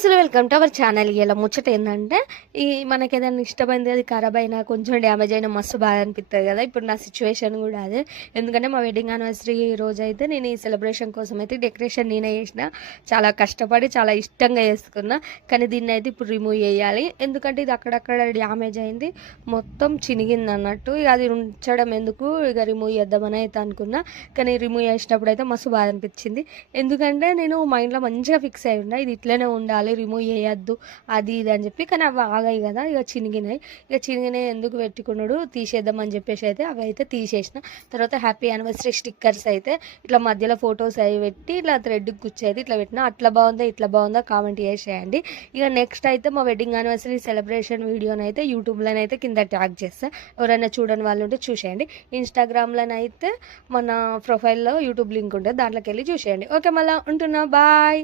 అసలు welcome to our channel. ఇలా ముచ్చట ఏంటంటే మనకి ఏదైనా ఇష్టమైంది అది ఖరాబ్ అయినా కొంచెం డ్యామేజ్ అయినా మస్తు బాధ అనిపిస్తుంది కదా. ఇప్పుడు నా సిచ్యువేషన్ కూడా అదే. ఎందుకంటే మా వెడ్డింగ్ యానివర్సరీ రోజు అయితే నేను ఈ సెలబ్రేషన్ కోసం అయితే డెకరేషన్ నేనే చేసిన. చాలా కష్టపడి చాలా ఇష్టంగా చేసుకున్నా. కానీ దీన్ని అయితే ఇప్పుడు రిమూవ్ చేయాలి. ఎందుకంటే ఇది అక్కడక్కడ డ్యామేజ్ అయింది, మొత్తం చినిగింది అన్నట్టు. ఇక అది ఉంచడం ఎందుకు, ఇక రిమూవ్ చేద్దామని అయితే అనుకున్నా. కానీ రిమూవ్ చేసినప్పుడు అయితే మస్తు బాధ అనిపించింది. ఎందుకంటే నేను మైండ్లో మంచిగా ఫిక్స్ అయి ఉన్నా, ఇది ఇట్లనే ఉండాలి, రిమూవ్ చేయొద్దు అది ఇది అని చెప్పి. కానీ అవి ఆగాయి కదా, ఇక చినిగినాయి. ఎందుకు పెట్టుకున్నాడు, తీసేద్దామని చెప్పేసి అయితే అవి అయితే తీసేసిన. తర్వాత హ్యాపీ యానివర్సరీ స్టిక్కర్స్ అయితే ఇట్లా మధ్యలో ఫొటోస్ అవి పెట్టి ఇట్లా థ్రెడ్ గుచ్చేది ఇట్లా పెట్టినా. అట్లా బాగుందా ఇట్లా బాగుందా కామెంట్ చేసేయండి. ఇక నెక్స్ట్ అయితే మా వెడ్డింగ్ యానివర్సరీ సెలబ్రేషన్ వీడియోనైతే యూట్యూబ్లోనైతే కింద ట్యాగ్ చేస్తా. ఎవరైనా చూడని వాళ్ళు ఉంటే చూసేయండి. ఇన్స్టాగ్రామ్లోనైతే మన ప్రొఫైల్లో యూట్యూబ్ లింక్ ఉంటుంది, దాంట్లోకి వెళ్ళి చూసేయండి. ఓకే, మళ్ళీ ఉంటున్నా, బాయ్.